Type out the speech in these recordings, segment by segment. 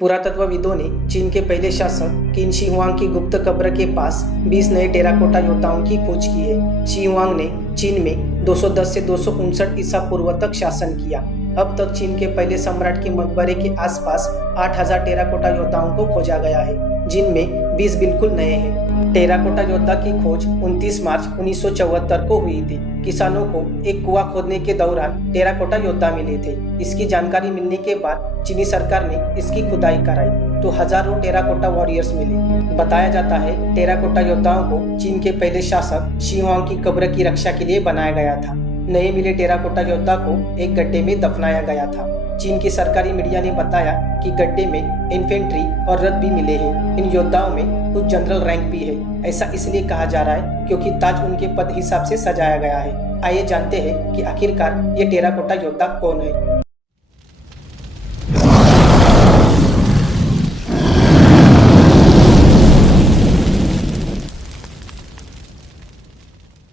पुरातत्वविदों ने चीन के पहले शासक किन शी हुआंग की गुप्त कब्र के पास 20 नए टेराकोटा योद्धाओं की खोज की है। शी हुआंग ने चीन में 210 से 259 ईसा पूर्व तक शासन किया। अब तक चीन के पहले सम्राट के मकबरे के आसपास 8000 टेराकोटा योद्धाओं को खोजा गया है, जिनमें 20 बिल्कुल नए हैं। टेराकोटा योद्धा की खोज 29 मार्च 1974 को हुई थी। किसानों को एक कुआं खोदने के दौरान टेराकोटा योद्धा मिले थे। इसकी जानकारी मिलने के बाद चीनी सरकार ने इसकी खुदाई कराई तो हजारों टेराकोटा वॉरियर्स मिले। बताया जाता है टेराकोटा योद्धाओं को चीन के पहले शासक शी हुआंग की कब्र की रक्षा के लिए बनाया गया था। नए मिले टेराकोटा योद्धा को एक गड्ढे में दफनाया गया था। चीन की सरकारी मीडिया ने बताया कि गड्ढे में इन्फेंट्री और रथ भी मिले हैं। इन योद्धाओं में कुछ जनरल रैंक भी है। ऐसा इसलिए कहा जा रहा है क्योंकि ताज उनके पद हिसाब से सजाया गया है। आइए जानते हैं कि आखिरकार ये टेराकोटा योद्धा कौन है।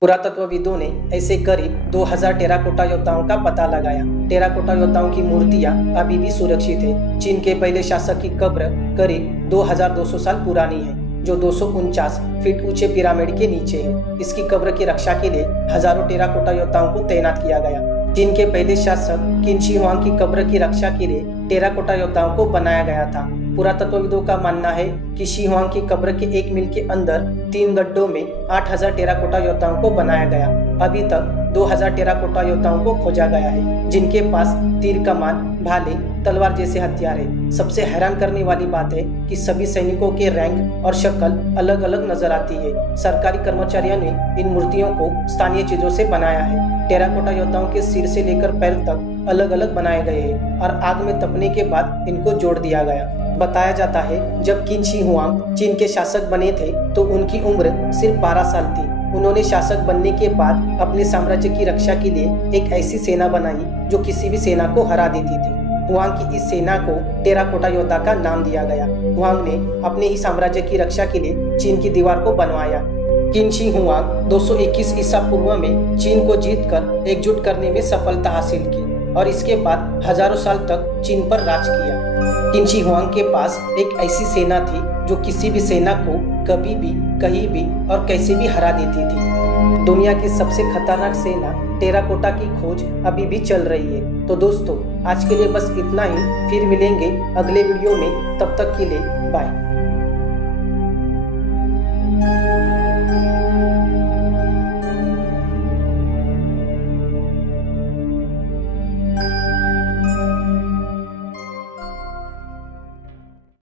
पुरातत्वविदों ने ऐसे करीब 2000 टेराकोटा योद्धाओं का पता लगाया। टेराकोटा योद्धाओं की मूर्तियां अभी भी सुरक्षित है। चीन के पहले शासक की कब्र करीब 2200 साल पुरानी है, जो 249 फीट ऊंचे पिरामिड के नीचे है। इसकी कब्र की रक्षा के लिए हजारों टेराकोटा योद्धाओं को तैनात किया गया। चीन के पहले शासक किन शी हुआंग की कब्र की रक्षा के लिए टेराकोटा योद्धाओं को बनाया गया था। पुरातत्वविदों का मानना है कि शी हुआंग की कब्र के 1 मील के अंदर 3 गड्ढों में 8000 टेराकोटा योद्धाओं को बनाया गया। अभी तक 2000 टेराकोटा योद्धाओं को खोजा गया है, जिनके पास तीर कमान, भाले, तलवार जैसे हथियार है। सबसे हैरान करने वाली बात है कि सभी सैनिकों के रैंक और शक्ल अलग अलग नजर आती है। सरकारी कर्मचारियों ने इन मूर्तियों को स्थानीय चीजों से बनाया है। टेराकोटा योद्धाओं के सिर से लेकर पैर तक अलग अलग बनाए गए हैं और आग में तपने के बाद इनको जोड़ दिया गया। बताया जाता है जब किन शी हुआंग चीन के शासक बने थे तो उनकी उम्र सिर्फ 12 साल थी। उन्होंने शासक बनने के बाद अपने साम्राज्य की रक्षा के लिए एक ऐसी सेना बनाई जो किसी भी सेना को हरा देती थी। हुआंग की इस सेना को टेराकोटा योद्धा का नाम दिया गया। हुआंग ने अपने ही साम्राज्य की रक्षा के लिए चीन की दीवार को बनवाया। किन शी हुआंग 221 ईसा पूर्व में चीन को जीतकर एकजुट करने में सफलता हासिल की और इसके बाद हजारों साल तक चीन पर राज किया। किन शी हुआंग के पास एक ऐसी सेना थी जो किसी भी सेना को कभी भी, कहीं भी और कैसे भी हरा देती थी। दुनिया की सबसे खतरनाक सेना टेराकोटा की खोज अभी भी चल रही है। तो दोस्तों, आज के लिए बस इतना ही। फिर मिलेंगे अगले वीडियो में। तब तक के लिए बाय।